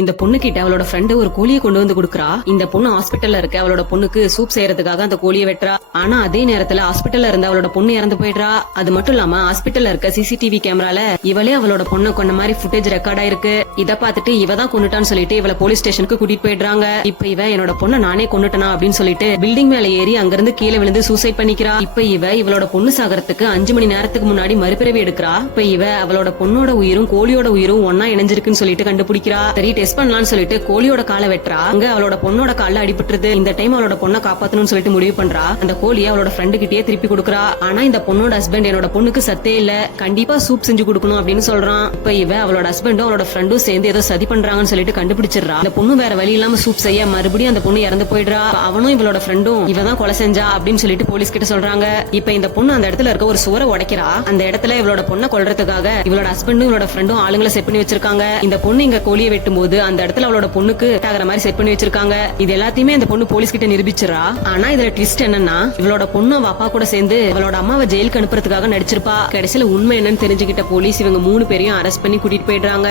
இந்த பொண்ணு கிட்ட அவளோட ஃப்ரெண்டு ஒரு கோழியை கொண்டு வந்து கொடுக்கறா. இந்த பொண்ணு ஹாஸ்பிட்டல்ல இருக்க அவளோட பொண்ணுக்கு சூப் செய்யறதுக்காக அந்த கோழியை வெட்டுறா. ஆனா அதே நேரத்துல ஹாஸ்பிட்டல்ல இருந்த அவளோட பொண்ணு இறந்து போயிடுறா. அது மட்டும் இல்லாம ஹாஸ்பிட்டல்ல இருக்க சிசிடிவி கேமரால இவளே அவளோட பொண்ணை கொண்ட மாதிரி ஃபுட்டேஜ் ரெக்கார்ட் ஆயிருக்கு. இத பாத்துட்டு இவ தான் கொண்டுட்டான்னு சொல்லிட்டு இவள போலீஸ் ஸ்டேஷனுக்கு கூட்டிட்டு போயிடுறாங்க. இப்ப இவ என்னோட பொண்ணை நானே கொண்டுட்டனா அப்படின்னு சொல்லிட்டு பில்டிங் மேல ஏறி அங்கிருந்து கீழே விழுந்து சூசைட் பண்ணிக்கிறா. இப்ப இவளோட பொண்ணு சாகறதுக்கு 5 மணி நேரத்துக்கு முன்னாடி மறுபிறவி எடுக்கிறா. இப்ப அவளோட பொண்ணோட உயிரும் கோழியோட உயிரும் ஒன்னா இணைஞ்சிருக்குன்னு சொல்லிட்டு கண்டுபிடிக்கிறா. சரி டெஸ்ட் பண்ணலாம்னு சொல்லிட்டு கோழியோட காலை வெட்டுறா. அங்க அவளோட பொண்ணோட கால அடிபட்டுருது. இந்த டைம் அவளோட பொண்ணை காப்பாத்தணும்னு சொல்லிட்டு முடிவு பண்றா. அந்த கோழியை அவளோட ஃப்ரெண்டு கிட்டே திருப்பி கொடுக்கறா. ஆனா இந்த பொண்ணோட ஹஸ்பண்ட் என்னோட பொண்ணுக்கு சத்தே இல்ல, கண்டிப்பா சூப் செஞ்சு கொடுக்கணும் அப்படின்னு சொல்றான். இப்ப அவளோட ஹஸ்பண்டும் அவளோட ஃப்ரெண்டும் சேர்ந்து ஏதோ சதி பண்றாங்கன்னு சொல்லிட்டு கண்டுபிடிச்சிடறா. அந்த பொண்ணு வேற வழி இல்லாம சூப் செய்ய மறுபடியும் அந்த பொண்ணு இறந்து போயிடுறா. அவனும் இவளோட ஃப்ரெண்டும் இவதான் கொலை செஞ்சா அப்படின்னு சொல்லிட்டு போலீஸ் கிட்ட சொல்றாங்க. இப்ப இந்த பொண்ணு அந்த இடத்துல இருக்க ஒரு சுவரை உடைக்கிறா. அந்த இடத்துல இவளோட பொண்ணை கொல்றதுக்காக இவளோட ஹஸ்பண்டும் இவளோட ஃப்ரெண்டும் ஆளுங்களை செட் பண்ணி வச்சிருக்காங்க. இந்த பொண்ணு இங்க கோழியை வெட்டும் போது அந்த இடத்துல அவளோட பொண்ணுக்கு ஆகிற மாதிரி செட் பண்ணி வச்சிருக்காங்க. இது எல்லாத்தையுமே இந்த பொண்ணு போலீஸ் கிட்ட நிரூபிச்சிடறா. ஆனா இதுல ட்விஸ்ட் என்னன்னா இவளோட பொண்ணு அவ அப்பா கூட சேர்ந்து இவளோட அம்மாவை ஜெயிலுக்கு அனுப்புறதுக்காக நடிச்சிருப்பா. கடைசியில உண்மை என்னன்னு தெரிஞ்சுக்கிட்ட போலீஸ் இவங்க 3 பேரையும் அரெஸ்ட் பண்ணி கூட்டிட்டு போயிடுறாங்க.